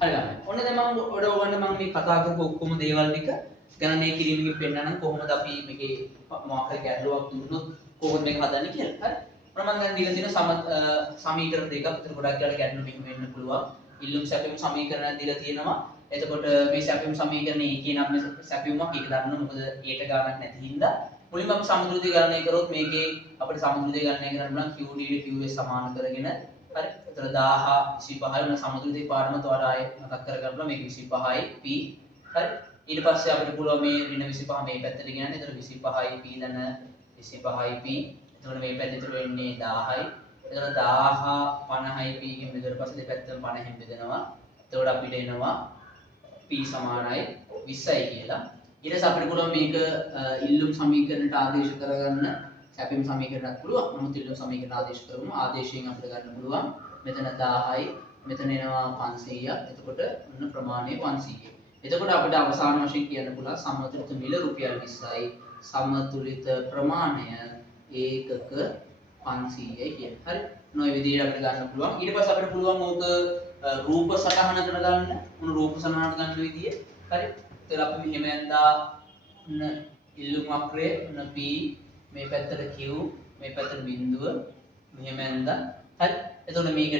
හරි ගන්න. ඔන්න දැන් මම ඔයගොල්ලන්ට මම මේ කතා කරපු ඔක්කොම දේවල් ටික ගණනය කිරීමකින් පෙන්නනම් කොහොමද අපි මේකේ මොකක් හරි ගැටලුවක් දුන්නොත් කොහොමද මේක හදන්නේ කියලා. හරි. ඔන්න මම දැන් දීලා තියෙන සමීකරණ දෙකක්. ඒතර ගොඩක් යාළුවෝ ගැටලු මෙහෙම වෙන්න පුළුවන්. ඉල්ලුම් සැපයුම් සමීකරණයක් දීලා තියෙනවා. එතකොට මේ සැපයුම් සමීකරණේ ඒකේ නම් සැපයුමක් ඒක දන්නවා මොකද ඒට ගාණක් නැති හින්දා මුලින්ම අපි සමතුලිතය ගණනය කරොත් මේකේ අපිට සමතුලිතය ගණනය කරන්න පුළුවන් QD QS සමාන කරගෙන හරි. එතන 1000 25 වෙන සමතුලිතය පාඩමත් ඔයාලා ආයෙ මතක් කරගන්න මේක 25යි P හරි. ඊට පස්සේ අපිට පුළුවන් මේ ඍණ 25 මේ පැත්තට ගෙනන්න. එතන 25යි P දන 25යි P. එතකොට මේ පැත්තේ ඉතුරු වෙන්නේ 10යි. එතන 1000 50යි P ගෙන් බෙදුවට පස්සේ දෙපැත්තම 50න් බෙදෙනවා. එතකොට අපිට එනවා P සමානයි 20යි කියලා. ඊට පස්සේ අපිට පුළුවන් මේක ඉල්ලුම් සමීකරණයට ආදේශ කරගන්න සැපයුම් සමීකරණයක් පුළුවන්. නමුත් ඉල්ලුම් සමීකරණ ආදේශ කරමු. ආදේශයෙන් අපිට ගන්න පුළුවන් මෙතන 10යි මෙතන එනවා 500ක්. එතකොට ඔන්න ප්‍රමාණය 500. එතකොට අපිට අවසාන වශයෙන් කියන්න පුළුවන් සමතුලිත මිල රුපියල් 20යි සමතුලිත ප්‍රමාණය ඒකක 500යි කියන්නේ. හරි. නොයි විදිහට අපිට ගන්න පුළුවන්. ඊට පස්සේ අපිට පුළුවන් ඕක රූප සටහනකට ගන්න. මොන රූප සටහනකට ගන්න විදිය. හරි. ඒතර අපි මෙහෙම යන්දා ඉල්ලුම් වක්‍රය P මේ පැත්තට Q මේ පැත්තට බිඳුව මෙහෙම යන්දා. හරි. එතකොට මේක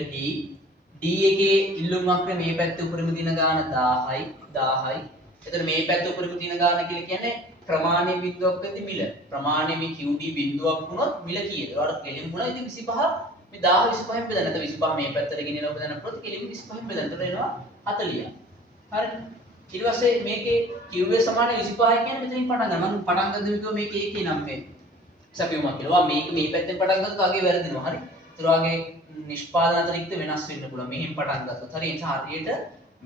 D එකේ ඉල්ලුම් වක්‍රය මේ පැත්තේ උඩින්ම තියෙන ගාන 10යි 10යි. එතකොට මේ පැත්තේ උඩින්ම තියෙන ගාන කියලා කියන්නේ ප්‍රමාණය බිඳුවක් ඇති මිල. ප්‍රමාණය මේ QD බිඳුවක් වුණොත් මිල කීයද? ඔයාලට කෙලින් වුණා. ඉතින් 25 මේ 10 25න් බෙදන්න. නැත්නම් 25 මේ පැත්තට ගෙනියලා බෙදන්න පුළුවන්. කෙලින් 25න් බෙදන්න. එතකොට එනවා 40. හරි. ඊට පස්සේ මේකේ QA සමාන 25 කියන්නේ මෙතනින් පටන් ගන්න. මම පටන් ගන්න විදිහ මේකේ ඒකේ නම් මේ සැපයුමක් කියලා. මේක මේ පැත්තෙන් පටන් ගත්තොත් ආගේ වැරදිනවා. හරි. ඒතර වාගේ නිෂ්පාදන අතිරික්ත වෙනස් වෙන්න පුළුවන්. මෙහෙන් පටන් ගත්තොත්. හරි. ඒ නිසා හරියට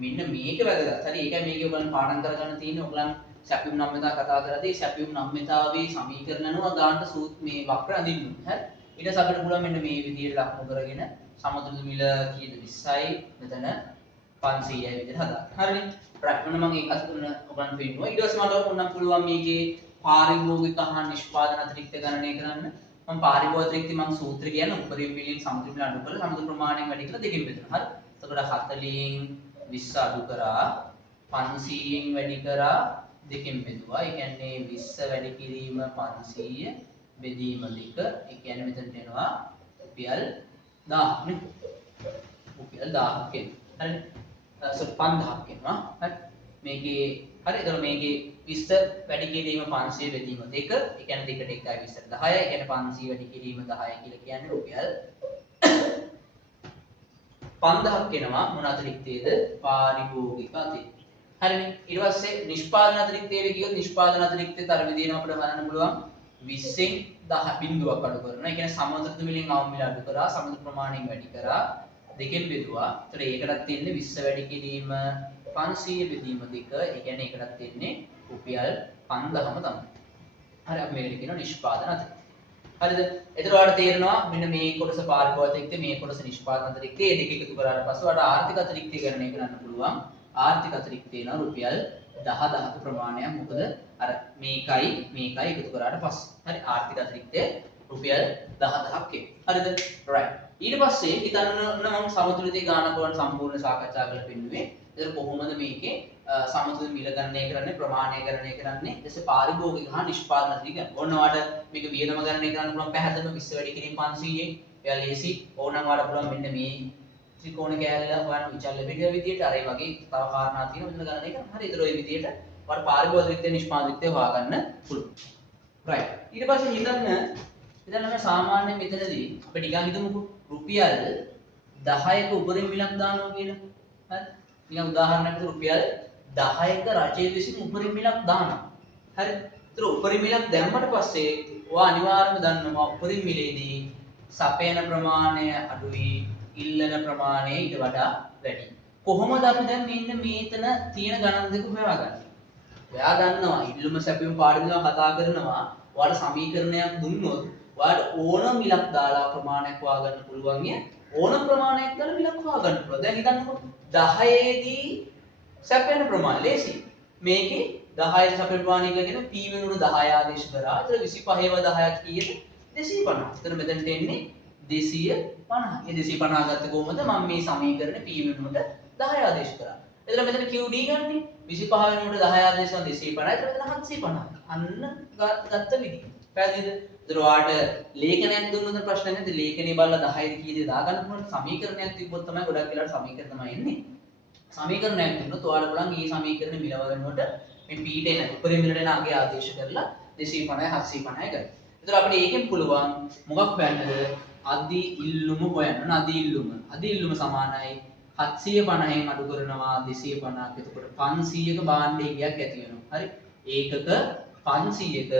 මෙන්න මේක වැදගත්. හරි. ඒකයි මේකේ ඔයගලන් පාඩම් කරගන්න තියෙන්නේ. ඔයගලන් සැපයුම් නම්‍යතා කතා කරද්දී සැපයුම් නම්‍යතාවේ සමීකරණ අනුව ගානට සූත් මේ වක්‍ර අඳින්න ඕනේ. හරි. ඊට පස්සේ අපිට පුළුවන් මෙන්න මේ විදිහට ලක්ෂණ කරගෙන සමතුලිත මිල කීයද 20යි මෙතන 500යි විදිහට හදාගන්න. හරිනේ. right. මොන මම ඒක අතුන ඔයගලන් පෙන්නනවා. ඊට පස්සේ මට ඕනම් පුළුවන් මේකේ පාරිභෝගික හා නිෂ්පාදන අතිරික්ත ගණනය කරන්න. මම පාරිභෝගික අතිරික්ත මම සූත්‍රය කියන උපරිම මිලෙන් සමතුලිත මිල අඩු කරලා සමතුලිත ප්‍රමාණයෙන් වැඩි කරලා දෙකෙන් බෙදනවා. හරි. එතකොට 40න් 20 අඩු කරා 500න් වැඩි කරා දෙකෙන් බෙදුවා. ඒ කියන්නේ 20 වැඩි කිරීම 500 බෙදීම 2. ඒ කියන්නේ මෙතනට එනවා රුපියල් 1000 නේ. රුපියල් 1000ක් එනවා. හරිනේ. 5000ක් එනවා. හරි. මේකේ හරි. එතකොට මේකේ 20 වැඩි කිරීම 500 බෙදීම 2. ඒ කියන්නේ 2ට 1යි 20ට 10යි. ඒ කියන්නේ 500 වැඩි කිරීම 10යි කියලා කියන්නේ රුපියල් 5000ක් එනවා. මොන අතිරික්තයේද? පාරිභෝගික අතිරික්තය. හරිනේ. ඊට පස්සේ නිෂ්පාදන අතිරික්තයට ගියොත් නිෂ්පාදන අතිරික්තයට අර විදිහටම අපිට බලන්න පුළුවන් 20න් 10 බිඳුවක් අඩු කරනවා. ඒ කියන්නේ සමතුලිත මිලෙන් අවම මිල අඩු කරා, සමතුලිත ප්‍රමාණයෙන් වැඩි කරා, දෙකෙන් බෙදුවා. ඒතර ඒකටත් තියෙන්නේ 20 වැඩි කිරීම 500 බෙදීම 2. ඒ කියන්නේ ඒකටත් තියෙන්නේ රුපියල් 5000ම තමයි. හරි අපි මේකට කියනවා නිෂ්පාදන අතිරික්තය. හරිද? ඒතර ඔයාලට තේරෙනවා මෙන්න මේ කොටස පාරිභෝගික අතිරික්තය, මේ කොටස නිෂ්පාදන අතිරික්තය. මේ දෙක එකතු කරාට පස්සේ ඔයාලට ආර්ථික අතිරික්තය ගණනය කරන්න පුළුවන්. ආර්ථික අතිරික්තය න රුපියල් 10000ක ප්‍රමාණයක්. මොකද අර මේකයි එකතු කරාට පස්සේ. හරි. ආර්ථික අතිරික්තය රුපියල් 10000ක් එනවා. හරිද? right. ඊට පස්සේ හිතන්න මම සමතුලිතය ගානක වල සම්පූර්ණ සාකච්ඡා කරලා පෙන්නුවේ. එතන කොහොමද මේකේ සමතුලිත මිල ගණනය කරන්නේ, ප්‍රමාණය ගණනය කරන්නේ, ඊට පස්සේ පාරිභෝගික හා නිෂ්පාදන අතිරික්තය. ඕන ඔයාලට මේක වියදම ගණනය කරන්න පුළුවන් පැහැදිලිව 20 වැඩි කිරීම 500න්. එයා ලේසි. ඕනනම් ඔයාලට පුළුවන් මෙන්න මේ ත්‍රිකෝණ කෑල්ල හොයන්න විචල්ල පිටිය විදියට අර ඒ වගේ තව කාරණා තියෙනවා මෙතන ගණනය කරන්න. හරි. ඒතර ওই විදියට ඔයාලට පාරිභෝගික නිෂ්පාදිතය හොයාගන්න පුළුවන්. right. ඊට පස්සේ හිතන්න මේ සාමාන්‍ය මෙතනදී අපි ටිකක් හිතමුකෝ රුපියල් 10ක උපරිම මිලක් දානවා කියලා. හරි. නිකන් උදාහරණයකට රුපියල් 10ක රජය විසින් උපරිම මිලක් දානවා. හරි. ඒතර උපරිම මිලක් දැම්මට පස්සේ ඔයා අනිවාර්යයෙන්ම දන්නවා උපරිම මිලේදී සපයන ප්‍රමාණය අඩුයි, ඉල්ලන ප්‍රමාණය ඊට වඩා වැඩි. කොහොමද අපි දැන් මෙන්න මේතන තියෙන ගණන් දෙක හොයාගන්නේ? ඔයා දන්නවා ඉල්ලුම සැපයුම පාඩිනවා කතා කරනවා. ඔයාලට සමීකරණයක් දුන්නොත් ඔයාලට ඕන මිලක් දාලා ප්‍රමාණයක් හොයාගන්න පුළුවන්. ඕන ප්‍රමාණයක් දාලා මිලක් හොයාගන්න පුළුවන්. දැන් හිතන්නකෝ 10ේදී සැපෙන ප්‍රමාණය ලේසි. මේකේ 10 සැපෙන ප්‍රමාණය කියලා P වෙනුවට 10 ආදේශ කරා. ඒතර 25ව 10ක් කීයද? 250. ඒතර මෙතනට එන්නේ 250. මේ 250 ගත්තේ කොහොමද? මම මේ සමීකරණේ P වෙනුවට 10 ආදේශ කරා. එතන මෙතන QD ගන්නේ 25 වෙනකොට 10 ආදේශ කරන 250. එතන මෙතන 750. අන්න ගත්ත විදිහ. පැහැදිලිද? ඒතර ඔයාට ලේඛනයක් දුන්නොත් ප්‍රශ්න නැහැ. ලේඛනේ බලලා 10 කීයද දාගන්න පුළුවන්. සමීකරණයක් තිබ්බොත් තමයි ගොඩක් වෙලාවට සමීකරණ තමයි එන්නේ. සමීකරණයක් දුන්නොත් ඔයාලා බලන් මේ සමීකරණ මිලව ගන්නකොට මේ පීට එන උපරිම මිලට එන අගේ ආදේශ කරලා 250 750 ගන්න. ඒතර අපිට ඒකෙන් පුළුවන් මොකක් හොයන්නද? අදි ඉල්ලුම හොයන්න. අදි ඉල්ලුම සමානයි 750න් අඩු කරනවා 250ක්. එතකොට 500ක භාණ්ඩ හිගයක් ඇති වෙනවා. හරි. ඒකක 500ක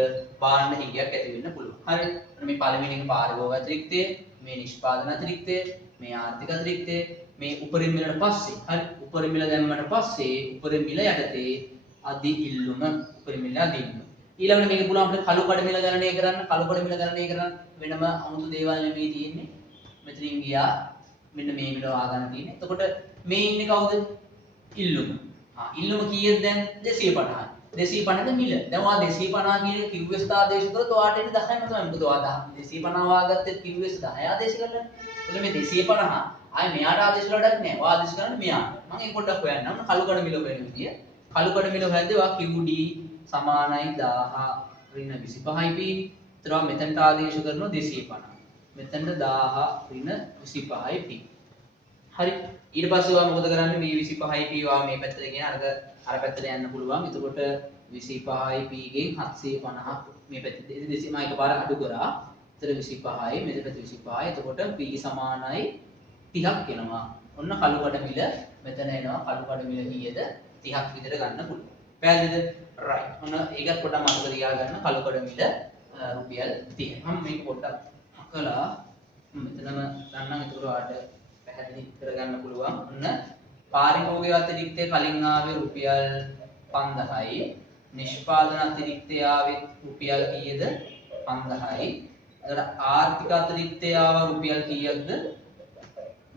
භාණ්ඩ හිගයක් ඇති වෙන්න පුළුවන්. හරි. මේ පළවෙනි එක පාරිභෝගික අතිරික්තය, මේ නිෂ්පාදන අතිරික්තය, මේ ආර්ථික අතිරික්තය, මේ උපරිම මිලට පස්සේ. හරි. උපරිම මිල දැම්මට පස්සේ උපරිම මිල යටතේ අදි ඉල්ලුම උපරිම මිල අදි ඉල්ලුම. ඊළඟට මේක පුළුවන් අපිට කළු කඩ මිල ගණනය කරන්න. කළු කඩ මිල ගණනය කරන්න වෙනම අමුතු දේවල් නෙමෙයි තියෙන්නේ. මෙතනින් ගියා මෙන්න මේ මිල ආගන්න තියෙන්නේ. එතකොට මේ ඉන්නේ කවුද? ඉල්ලුම. ඉල්ලුම කීයද දැන්? 250. 250ද මිල. දැන් ඔයා 250 කියන QS ආදේශ කරොත් ඔයාට එන්නේ 10ම තමයි. මොකද ඔයා 250 වාගත්තේ QS 10 ආදේශ කරලා. එතකොට මේ 250 ආයේ මෙයාට ආදේශ වලටත් නෑ. ඔයා ආදේශ කරන්නේ මෙයාට. මම ඒක පොඩ්ඩක් හොයන්නම්. කළු කඩ මිල හොයන විදිය. කළු කඩ මිල හොයද්දී ඔයා QD සමානයි 1000 ඍණ 25යි p. ඒතර මෙතනට ආදේශ කරනවා 250. මෙතනට 1000 ඍණ 25යි p. හරි. ඊට පස්සේ ඔයා මොකද කරන්නේ? මේ 25යි p ඔයා මේ පැත්තට ගෙන අර පැත්තට යන්න පුළුවන්. එතකොට 25යි p ගෙන් 750 මේ පැත්තේ දෙසිම එකපාර අඩු කරා. එතන 25යි මෙතන 25යි. එතකොට p සමානයි 30ක් එනවා. ඔන්න කළු කඩ මිල මෙතන එනවා. කළු කඩ මිල කීයද? 30ක් විතර ගන්න පුළුවන්. පැහැදිලිද? right. ඔන්න ඒකත් පොඩ්ඩක් මතක තියාගන්න. කළු කඩ මිල රුපියල් 30. මම මේක පොඩ්ඩක් අකලා මෙතනම ගන්නම්. ඒකට ඔයාලට පැහැදිලි කරගන්න පුළුවන්. ඔන්න පාරිභෝගික අතිරික්තය කලින් ආවේ රුපියල් 5000යි. නිෂ්පාදන අතිරික්තය ආවේ රුපියල් කීයද? 5000යි. එතකොට ආර්ථික අතිරික්තය ආවා රුපියල් කීයක්ද?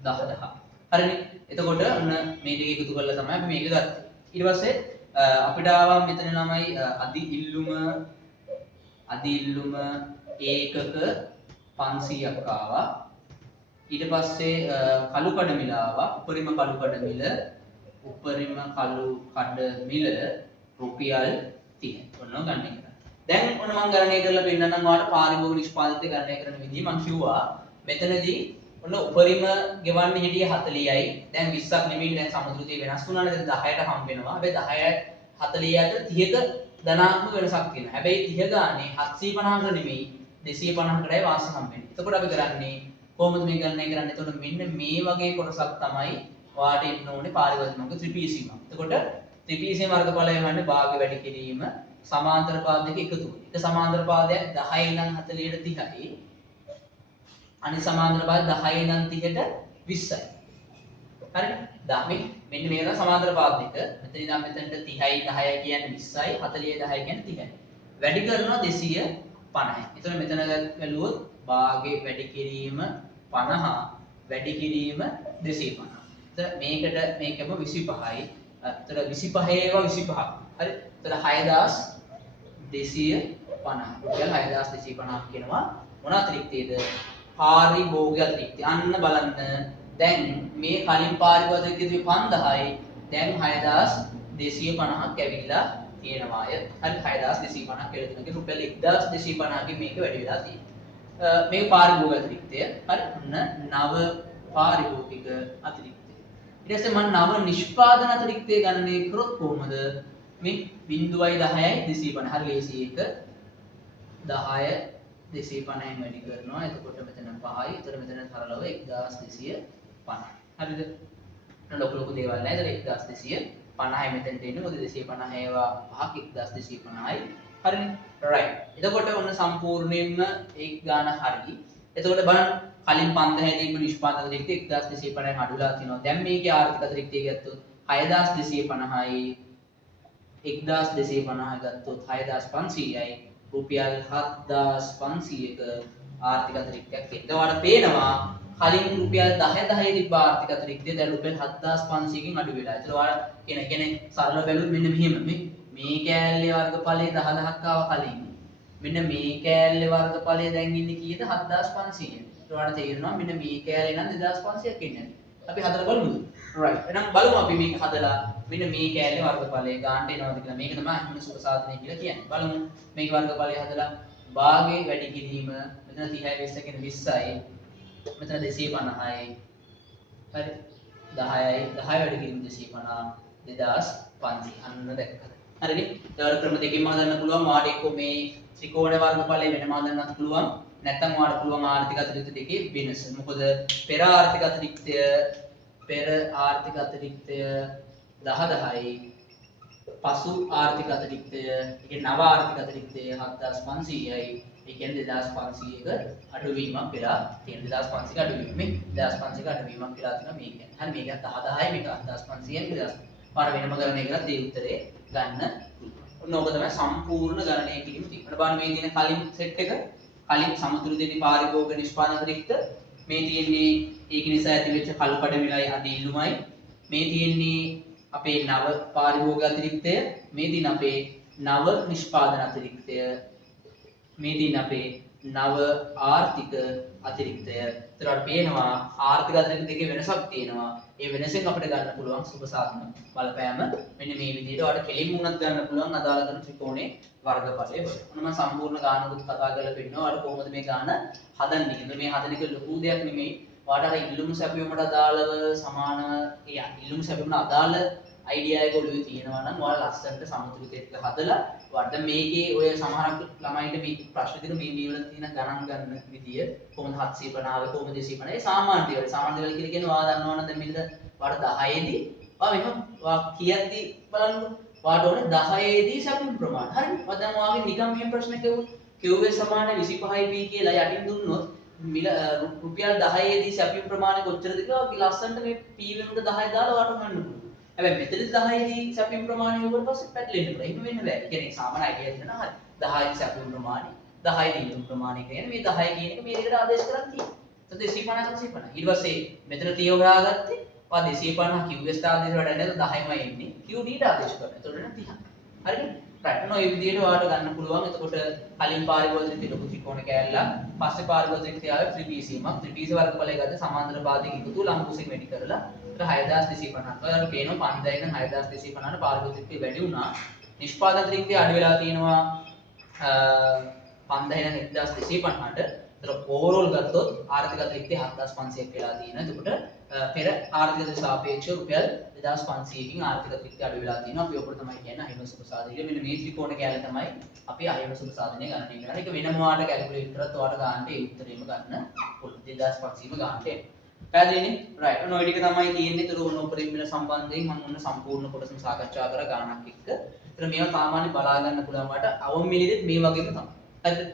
10000. හරිනේ. එතකොට ඔන්න මේ දෙක එකතු කරලා තමයි අපි මේක ගත්තේ. ඊට පස්සේ අපිට ආවා මෙතන ළමයි අදි ඉල්ලුම ඒකක 500ක් ආවා. ඊට පස්සේ කළු කඩ මිල ආවා. උපරිම කළු කඩ මිල රුපියල් 30. ඔන්න ගණනය කරා. දැන් ඔන්න මම ගණනය කරලා පෙන්නන්නම් ඔයාලට පාරිභෝගික නිෂ්පාදිතය ගණනය කරන විදිහ. මම කිව්වා මෙතනදී ඔන්න උපරිම ගෙවන්නේ හිටියේ 40යි. දැන් 20ක් නෙමෙයි. දැන් සමුද්‍රතිය වෙනස් වුණානේ. දැන් 10ට හම්බ වෙනවා. හැබැයි 10 40 අතර 30ක ධනාත්මක වෙනසක් තියෙනවා. හැබැයි 30 ගානේ 750කට නෙමෙයි 250කටයි වාසි හම්බ වෙන්නේ. එතකොට අපි කරන්නේ කොහොමද මේ ගණනය කරන්නේ? එතකොට මෙන්න මේ වගේ කොටසක් තමයි ඔයාලට එන්න ඕනේ පාරිභෝගික ත්‍රිපීසීම. එතකොට ත්‍රිපීසීම වර්ගඵලය හොයන්නේ භාග වැඩි කිරීම සමාන්තර පාද දෙක එකතු වෙන. එක සමාන්තර පාදයක් 10 ඉඳන් 40ට 30යි. අනිත් සමාන්තර පාද 10 ඉඳන් 30ට 20යි. හරිද? මෙන්න මේක තමයි සමාන්තර පාද දෙක. මෙතන ඉඳන් මෙතනට 30යි 10යි කියන්නේ 20යි 40යි 10යි කියන්නේ 30යි. වැඩි කරනවා 250යි. එතකොට මෙතන බැලුවොත් භාගයේ වැඩි කිරීම 50 වැඩි කිරීම 250. එතකොට මේකම 25යි. එතකොට 25 ඒවා 25ක්. හරි. එතකොට 6250. රුපියල් 6250ක් කියනවා. මොන අතිරික්තයේද? පාරිභෝගික අතිරික්තය. අන්න බලන්න. දැන් මේ කලින් පාරිභෝගික අතිරික්තය 5000යි. දැන් 6250ක් ඇවිල්ලා තියෙනවා. හරි. 6250ක් කියලා තියෙනවා. රුපියල් 1250කින් මේක වැඩි වෙලා තියෙනවා. මේක පාරිභෝගික අතිරික්තය. හරි. ඔන්න නව පාරිභෝගික අතිරික්තය. ඊට පස්සේ මම නව නිෂ්පාදන අතිරික්තය ගණනය කරොත් කොහොමද? මේ 0.10යි 250. හරි ලේසි එක. 10 250න් වැඩි කරනවා. එතකොට මෙතන 5යි. එතකොට මෙතන තරලව 1250. හරිද? ලොකු දේවල් නැහැ. එතකොට 1250යි මෙතනට එන්නේ. මොකද 250 ඒවා 5ක් 1250යි. හරිනේ? right. එතකොට ඔන්න සම්පූර්ණයෙන්ම ඒක ගාන හරි. එතකොට බලන්න කලින් 5000 දීපු නිෂ්පාදන අතිරික්තය 1250න් අඩුලා තිනවා. දැන් මේකේ ආර්ථික අතිරික්තය ගත්තොත් 6250යි 1250 ගත්තොත් 6500යි රුපියල් 7500ක ආර්ථික අතිරික්තයක් තියෙනවා. ඔයාලට පේනවා කලින් රුපියල් 10 තිබ්බ ආර්ථික අතිරික්තය දැන් රුපියල් 7500කින් අඩු වෙලා. ඒතර ඔයාලා කියන්නේ සරල බැලුවොත් මෙන්න මෙහෙම මේ කෑල්ලේ වර්ගඵලය 10000ක් ආවා කලින්. මෙන්න මේ කෑල්ලේ වර්ගඵලය දැන් ඉන්නේ කීයද? 7500. ඒතර ඔයාලට තේරෙනවා මෙන්න මේ කෑල්ලේ නම් 2500ක් එන්නේ. අපි හදලා බලමුද? right. එහෙනම් බලමු අපි මේක හදලා මෙන්න මේ කෑල්ලේ වර්ගඵලය ගන්නට එනවද කියලා. මේක තමයි අහිමි සුඛ සාධනය කියලා කියන්නේ. බලමු මේක වර්ගඵලය හදලා භාගයේ වැඩි කිරීම මෙතන 30යි 20 කියන 20යි මෙතන 250යි හරි 10යි 10 වැඩි කිරීම 250 2500 අන්න දැක්කද හරිනේ ඊට ක්‍රම දෙකකින්ම හදන්න පුළුවන් වාට එක්ක මේ ත්‍රිකෝණ වර්ගඵලය වෙනම හදන්නත් පුළුවන් නැත්නම් වාට පුළුවන් ආර්ථික අතිරික්ත දෙකේ වෙනස මොකද පෙර ආර්ථික අතිරික්තය 10යි පසු ආර්ථික අතිරික්තය ඒ කියන්නේ නව ආර්ථික අතිරික්තය 7500යි ඒ කියන්නේ 2500ක අඩුවීමක් වෙලා තියෙන 2500ක අඩුවීම මේ 2500ක අඩුවීමක් වෙලා තියෙනවා මේක. හරි මේකත් 10යි මේක 7500යි කියලා. පාර වෙනම ගණනය කරලා ඒ උත්තරේ ගන්න පුළුවන්. ඔන්න ඕක තමයි සම්පූර්ණ ගණනය කිරීම තියෙන්නේ. බලන්න මේ තියෙන කලින් සෙට් එක කලින් සමතුලිත දෙවි පාරිභෝගික නිෂ්පාදන අතිරික්ත මේ තියෙන්නේ ඒක නිසා ඇතිවෙච්ච කළු කඩමිලයි අද ඉල්ලුමයි මේ තියෙන්නේ අපේ නව පාරිභෝගික අතිරික්තය මේ තියෙන අපේ නව නිෂ්පාදන අතිරික්තය මේ තියෙන අපේ නව ආර්ථික අතිරික්තය. ඒතරට පේනවා ආර්ථික අතිරික්ත දෙකේ වෙනසක් තියෙනවා. ඒ වෙනසෙන් අපිට ගන්න පුළුවන් සුභ සාධන බලපෑම මෙන්න මේ විදිහට ඔයාලට කෙලින්ම උනත් ගන්න පුළුවන් අදාළ කරන ත්‍රිකෝණේ වර්ගඵලය වල. ඔන්න මම සම්පූර්ණ ගානකුත් කතා කරලා පෙන්නනවා. ඔයාලට කොහොමද මේ ගාන හදන්නේ කියලා. මේ හදන එක ලොකු දෙයක් නෙමෙයි. ඔයාලට අර ඉල්ලුම් සැපයීමට අදාළව සමාන ඉල්ලුම් සැපයීමට අදාළ අයිඩියා එක ඔළුවේ තියෙනවා නම් ඔයාලා ලස්සනට සමතුලිත එක හදලා ඔයාලට මේකේ ඔය සමහරක් ළමයින්ට මේ ප්‍රශ්න දින මේ වල තියෙන ගණන් ගන්න විදිය කොහොමද 750 ආවේ කොහොමද 250 ඒ සාමාන්‍ය දේවල් කියලා කියන්නේ ඔයා දන්නවනම් දැන් මේකද ඔයාලට 10 දී ඔයා මෙහෙම ඔයා කියද්දි බලන්නකො ඔයාලට ඕනේ 10 දී සැපයුම් ප්‍රමාණය හරිද ඔයා දැන් ඔයාගේ නිකම් මෙහෙම ප්‍රශ්නයක් ඇහුවොත් QA සමාන 25 p කියලා යටින් දුන්නොත් රුපියල් 10 දී සැපයුම් ප්‍රමාණය කොච්චරද කියලා ඔයාගේ ලස්සනට මේ p වෙනුට 10 දාලා ඔයාලට ගන්න පුළුවන් හැබැයි මෙතනදී 10 දී සැපයුම් ප්‍රමාණය හොයුවට පස්සේ පැටලෙන්න පුළුවන්. එහෙම වෙන්න බෑ. ඒ කියන්නේ සාමාන්‍ය අයිඩියා දෙනවා හරි. 10 දී සැපයුම් ප්‍රමාණය 10 දී ඉල්ලුම් ප්‍රමාණය කියන්නේ මේ 10 කියන එක මේ දෙකට ආදේශ කරන් තියෙනවා. එතකොට 250 250. ඊට පස්සේ මෙතන 30 හොයාගත්තේ ඔයා 250 QS ට ආදේශ වලට නැත්නම් 10යිමයි එන්නේ. QD ට ආදේශ කරනවා. එතකොට එන 30. හරිද? රයිට්. ඔය විදිහට ඔයාලට ගන්න පුළුවන්. එතකොට කලින් පාරිභෝගික ලොකු ත්‍රිකෝණ කෑල්ලක් පස්සේ පාරිභෝගික තියාවේ ත්‍රිපීසීමක්. ත්‍රිපීස වර්ගඵලය ගත්ත සමාන්තර පාදයක එකතු ලම්බුසෙන් වැඩි කරලා 6250. ඔයාලට පේනවා 5000 ඉඳන් 6250ට පාරිභෝගිකත්වය වැඩි වුණා. නිෂ්පාදන ත්‍රික්තිය අඩු වෙලා තියෙනවා 5000 ඉඳන් 1250ට. ඒතර ඕවරෝල් ගත්තොත් ආර්ථික ත්‍රික්තිය 7500ක් වෙලා තියෙනවා. එතකොට පෙර ආර්ථිකයට සාපේක්ෂව රුපියල් 2500කින් ආර්ථික ත්‍රික්තිය අඩු වෙලා තියෙනවා. අපි ඔකට තමයි කියන්නේ අහිමි සුභ සාධනය. මෙන්න මේ ත්‍රිකෝණ කැලේ තමයි අපි අහිමි සුභ සාධනය ගණනය කරන්නේ. ඒක වෙනම වාට කැල්කියුලේටර් කරත් ඔයාලට ගන්නට ඒ උත්තරේම ගන්න පුළුවන්. 2500ම ගන්නට එන්න. පැහැදිලිනේ රයිට් ඔන්න ඔය ටික තමයි තියෙන්නේ ඒතර ඕන උපරිම මිල සම්බන්ධයෙන් මම ඔන්න සම්පූර්ණ කොටසම සාකච්ඡා කරා ගණනක් එක්ක ඒතර මේවා සාමාන්‍ය බලා ගන්න පුළුවන් වට අවම මිලෙදිත් මේ වගේම තමයි හරිද